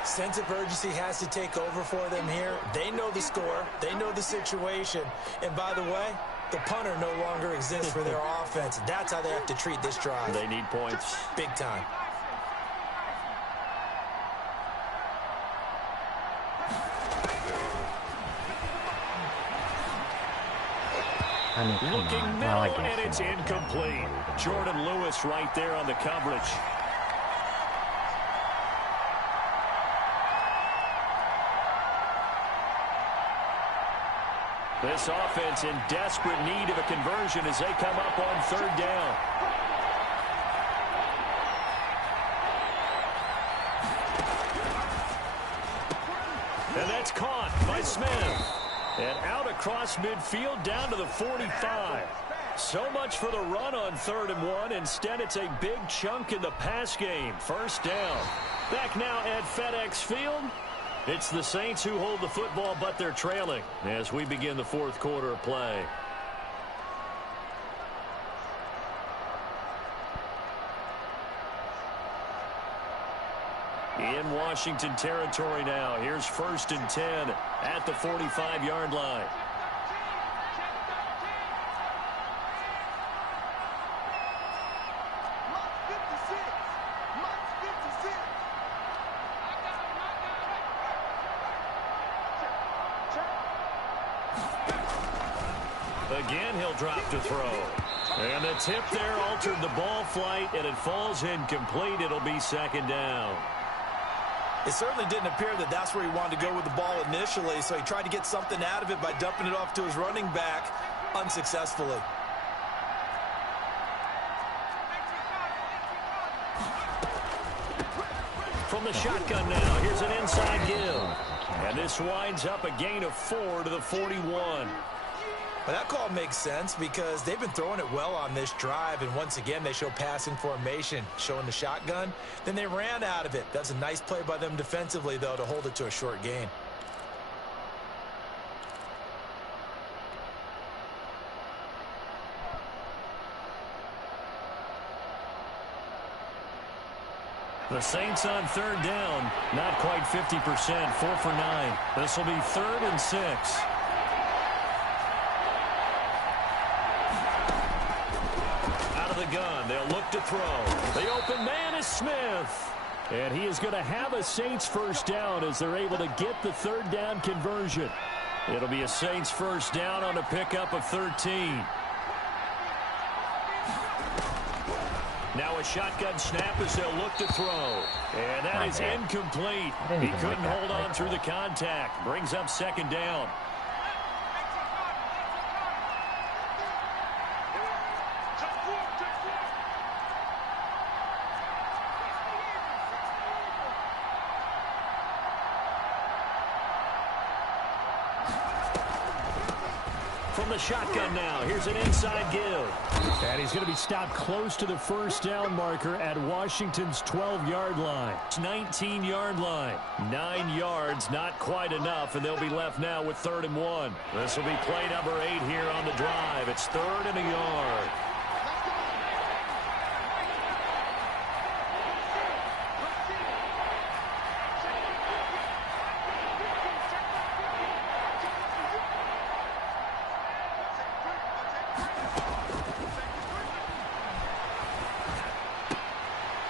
Sense of urgency has to take over for them here. They know the score. They know the situation. And by the way, the punter no longer exists for their offense. That's how they have to treat this drive. They need points. Big time. Looking middle, and it's incomplete. Jordan Lewis right there on the coverage. This offense in desperate need of a conversion as they come up on 3rd down. And that's caught by Smith. And out across midfield down to the 45. So much for the run on 3rd and 1. Instead, it's a big chunk in the pass game. 1st down. Back now at FedEx Field. It's the Saints who hold the football, but they're trailing as we begin the fourth quarter of play. In Washington territory now. Here's 1st and 10 at the 45-yard line. Again, he'll drop to throw. And the tip there altered the ball flight, and it falls incomplete. It'll be 2nd down. It certainly didn't appear that that's where he wanted to go with the ball initially, so he tried to get something out of it by dumping it off to his running back unsuccessfully. From the shotgun now, here's an inside give. And this winds up a gain of 4 to the 41. Well, that call makes sense because they've been throwing it well on this drive, and once again they show passing formation, showing the shotgun. Then they ran out of it. That's a nice play by them defensively, though, to hold it to a short gain. The Saints on 3rd down, not quite 50%, 4 for 9. This will be 3rd and 6. Gun. They'll look to throw. The open man is Smith. And he is going to have a Saints 1st down as they're able to get the 3rd down conversion. It'll be a Saints 1st down on a pickup of 13. Now a shotgun snap as they'll look to throw. And that is incomplete. He couldn't hold on through the contact. Brings up 2nd down. From the shotgun now, here's an inside give. And he's going to be stopped close to the 1st down marker at Washington's 12-yard line. 19-yard line. 9 yards, not quite enough, and they'll be left now with 3rd and 1. This will be play number 8 here on the drive. It's 3rd and a yard.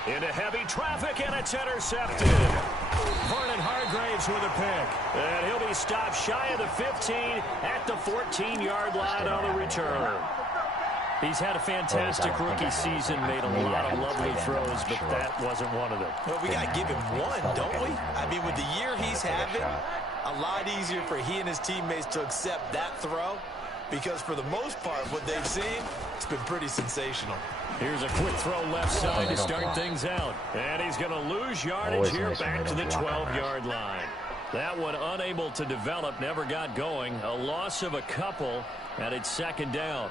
Into heavy traffic, and it's intercepted. Vernon Hargraves with a pick. And he'll be stopped shy of the 15 at the 14-yard line on the return. He's had a fantastic rookie season, made a lot of lovely throws, but that wasn't one of them. Well, we got to give him one, don't we? I mean, with the year he's having, a lot easier for he and his teammates to accept that throw, because for the most part, what they've seen, it's been pretty sensational. Here's a quick throw left side to start things out. And he's going to lose yardage here back to the 12-yard line. That one unable to develop, never got going. A loss of a couple, and it's 2nd down.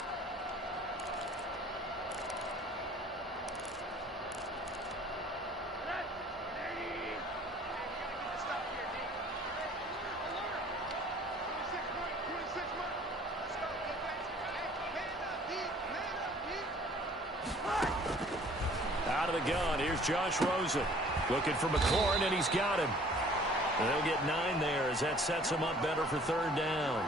Out of the gun, here's Josh Rosen. Looking for McLaurin, and he's got him. And they'll get 9 there as that sets him up better for 3rd down.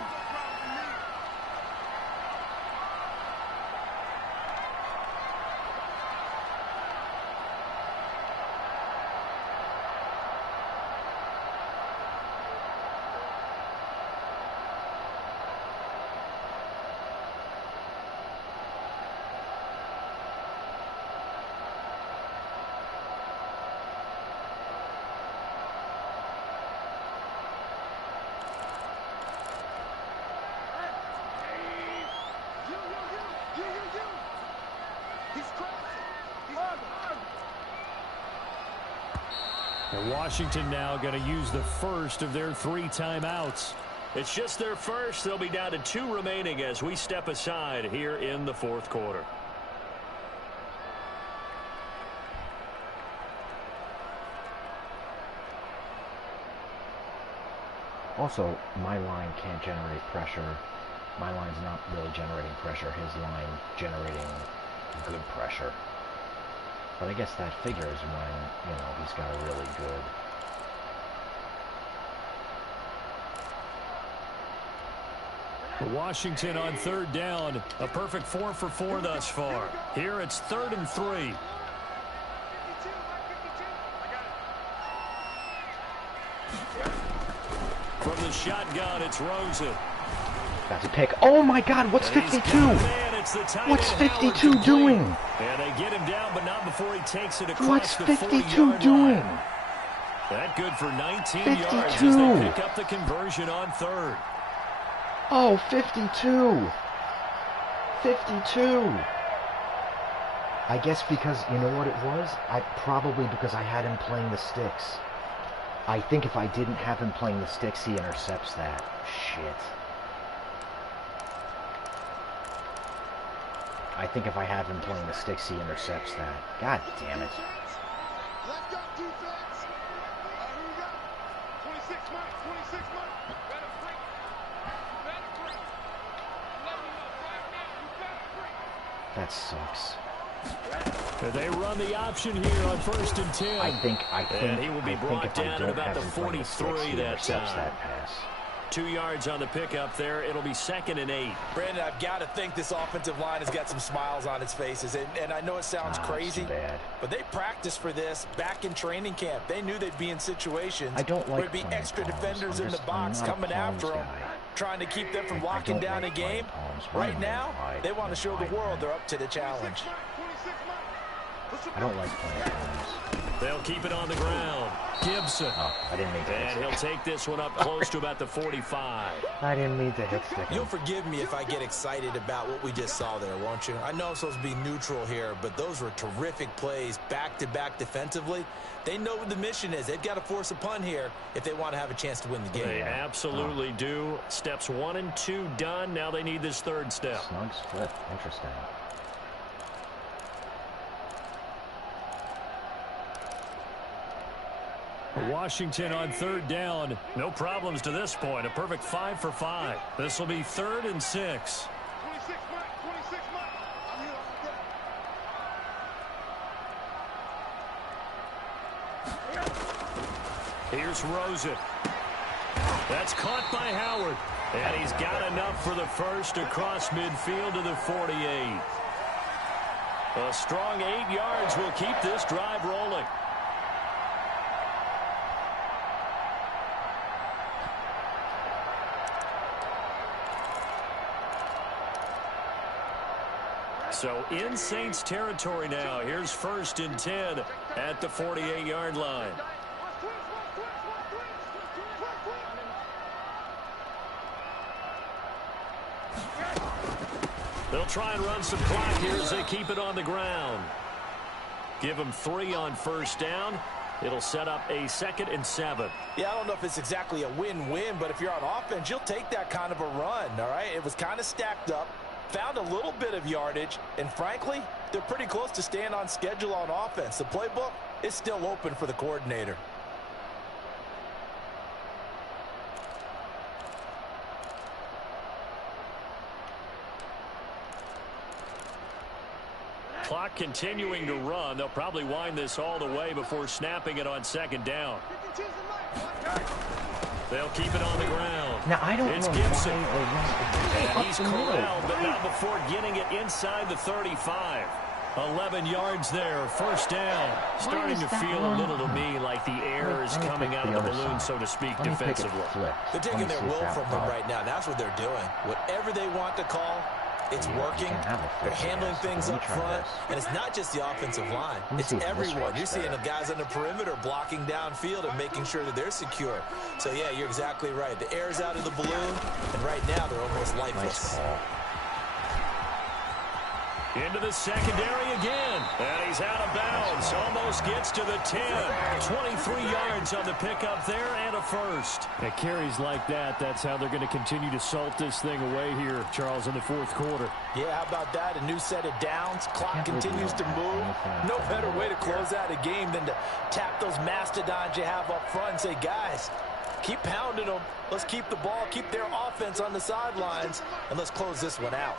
And Washington now going to use the first of their 3 timeouts. It's just their first. They'll be down to 2 remaining as we step aside here in the fourth quarter. Also, my line can't generate pressure. My line's not really generating pressure. His line generating good pressure. But I guess that figures when, he's got a really good... Washington on third down. A perfect 4 for 4 thus far. Here it's 3rd and 3. From the shotgun, it's Rosen. That's a pick. Oh my God, what's 52? What's 52 doing? And they get him down, but not before he takes it across What's the 52 doing? That good for 19 52. yards as they pick up the conversion on 3rd. Oh, 52. 52. I guess because, you know what it was? Probably because I had him playing the sticks. I think if I didn't have him playing the sticks, he intercepts that. Shit. I think if I have him playing the sticks, he intercepts that. God damn it. That sucks. They run the option here on 1st and 10. I think and he will be brought down at about the 43 that time. That pass. 2 yards on the pickup there. It'll be 2nd and 8. Brandon, I've got to think this offensive line has got some smiles on its faces. And I know it sounds crazy, but they practiced for this back in training camp. They knew they'd be in situations where there'd be extra defenders in the box coming after them, trying to keep them from locking down a game. Right now, they want to show the world they're up to the challenge. I don't like playing palms. They'll keep it on the ground. Gibson. Oh, I didn't mean to hit And he'll take this one up close to about the 45. I didn't mean to hit stick. You'll forgive me if I get excited about what we just saw there, won't you? I know I'm supposed to be neutral here, but those were terrific plays back-to-back defensively. They know what the mission is. They've got to force a punt here if they want to have a chance to win the game. They absolutely do. Steps 1 and 2 done. Now they need this 3rd step. Snug split. Interesting. Washington on 3rd down. No problems to this point. A perfect 5 for 5. This will be 3rd and 6. Here's Rosen. That's caught by Howard. And he's got enough for the first across midfield to the 48. A strong 8 yards will keep this drive rolling. So in Saints territory now. Here's 1st and 10 at the 48-yard line. They'll try and run some clock here as they keep it on the ground. Give them 3 on 1st down. It'll set up a 2nd and 7. Yeah, I don't know if it's exactly a win-win, but if you're on offense, you'll take that kind of a run, all right? It was kind of stacked up. Found a little bit of yardage, and frankly, they're pretty close to staying on schedule on offense. The playbook is still open for the coordinator. Clock continuing to run. They'll probably wind this all the way before snapping it on 2nd down. They'll keep it on the ground. Now, I don't know Gibson. why and he's corralled, but not before getting it inside the 35. 11 yards there, 1st down. Starting to feel a little to me like the air is coming out of the balloon, so to speak, defensively. They're taking their will from them right now. That's what they're doing. Whatever they want to call, it's working. They're handling things up front. And it's not just the offensive line. It's everyone. You're seeing the guys on the perimeter blocking downfield and making sure that they're secure. So, yeah, you're exactly right. The air's out of the balloon, and right now they're almost lifeless. Into the secondary again. And he's out of bounds. Almost gets to the 10. 23 yards on the pickup there and a first. At carries like that, that's how they're going to continue to salt this thing away here, Charles, in the 4th quarter. Yeah, how about that? A new set of downs. Clock continues to move. No better way to close out a game than to tap those mastodons you have up front and say, guys, Keep pounding them. Let's keep the ball, keep their offense on the sidelines, and let's close this one out.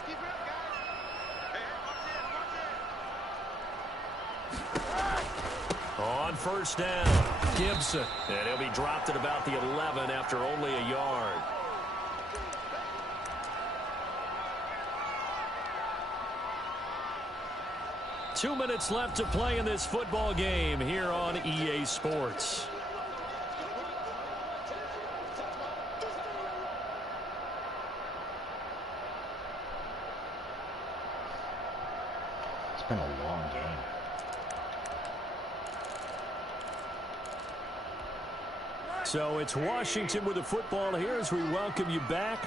On first down, Gibson. And he'll be dropped at about the 11 after only a yard. Two minutes left to play in this football game here on EA Sports. It's been a long game. So it's Washington with the football here as we welcome you back.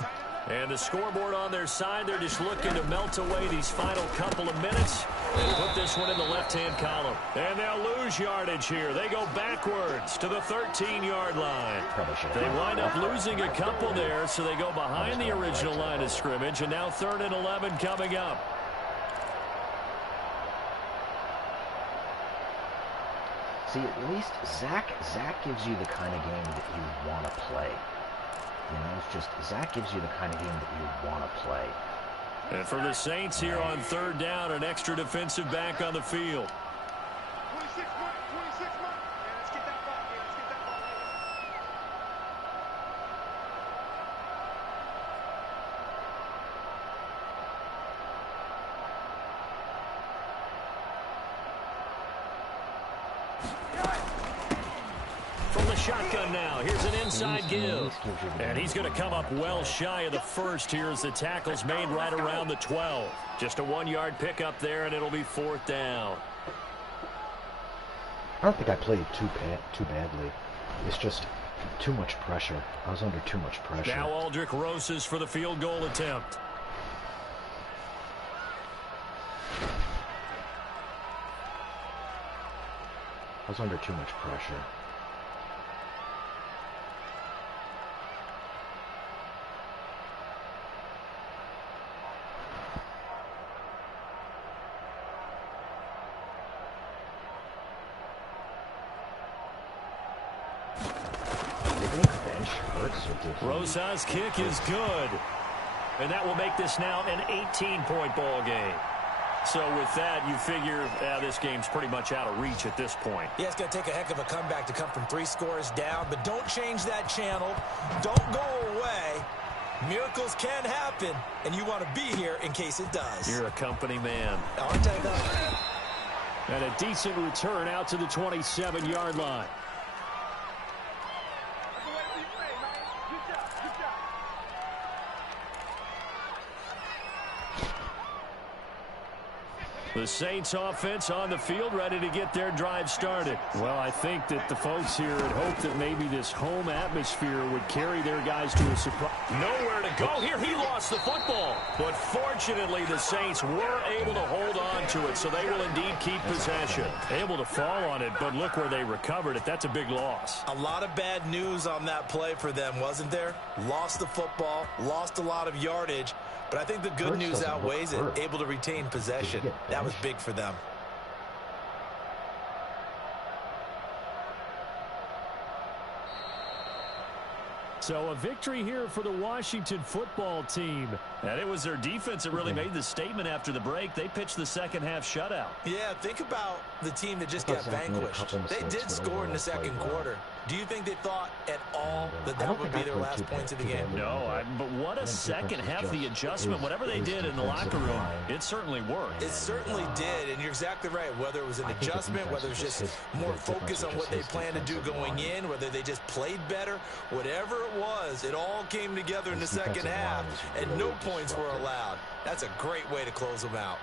And the scoreboard on their side, they're just looking to melt away these final couple of minutes and put this one in the left-hand column. And they'll lose yardage here. They go backwards to the 13-yard line. They wind up losing a couple there, so they go behind the original line of scrimmage, and now 3rd and 11 coming up. See, at least Zach gives you the kind of game that you want to play. You know, it's just, Zach gives you the kind of game that you want to play. And for the Saints here on 3rd down, an extra defensive back on the field. Shotgun now. Here's an inside give. And he's going to come up well shy of the first here as the tackle's made right around the 12. Just a 1-yard pickup there, and it'll be 4th down. I don't think I played too badly. It's just too much pressure. I was under too much pressure. Now Aldrich Rosas for the field goal attempt. I was under too much pressure. Rosas' kick is good. And that will make this now an 18-point ball game. So with that, you figure this game's pretty much out of reach at this point. Yeah, it's going to take a heck of a comeback to come from 3 scores down, but don't change that channel. Don't go away. Miracles can happen, and you want to be here in case it does. You're a company man. Aren't I though? And a decent return out to the 27-yard line. The Saints offense on the field, ready to get their drive started. Well, I think that the folks here had hoped that maybe this home atmosphere would carry their guys to a surprise. Nowhere to go here. He lost the football. But fortunately, the Saints were able to hold on to it, so they will indeed keep possession. Able to fall on it, but look where they recovered it. That's a big loss. A lot of bad news on that play for them, wasn't there? Lost the football, lost a lot of yardage. But I think the good news outweighs it. Able to retain possession. That was big for them. So a victory here for the Washington football team. And it was their defense that really made the statement after the break. They pitched the second half shutout. Yeah, think about the team that just got vanquished. They did score in the second quarter. Do you think they thought at all that that would be their last points of the game? No, but what a second half, the adjustment, whatever they did in the locker room, it certainly worked. It certainly did, and you're exactly right. Whether it was an adjustment, whether it was just more focus on what they planned to do going in, whether they just played better, whatever it was, it all came together in the second half, and no points were allowed. That's a great way to close them out.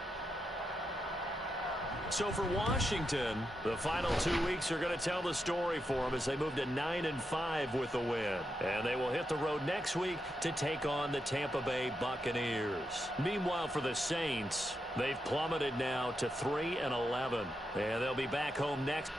So for Washington, the final 2 weeks are going to tell the story for them as they move to 9-5 with a win. And they will hit the road next week to take on the Tampa Bay Buccaneers. Meanwhile, for the Saints, they've plummeted now to 3-11. And they'll be back home next.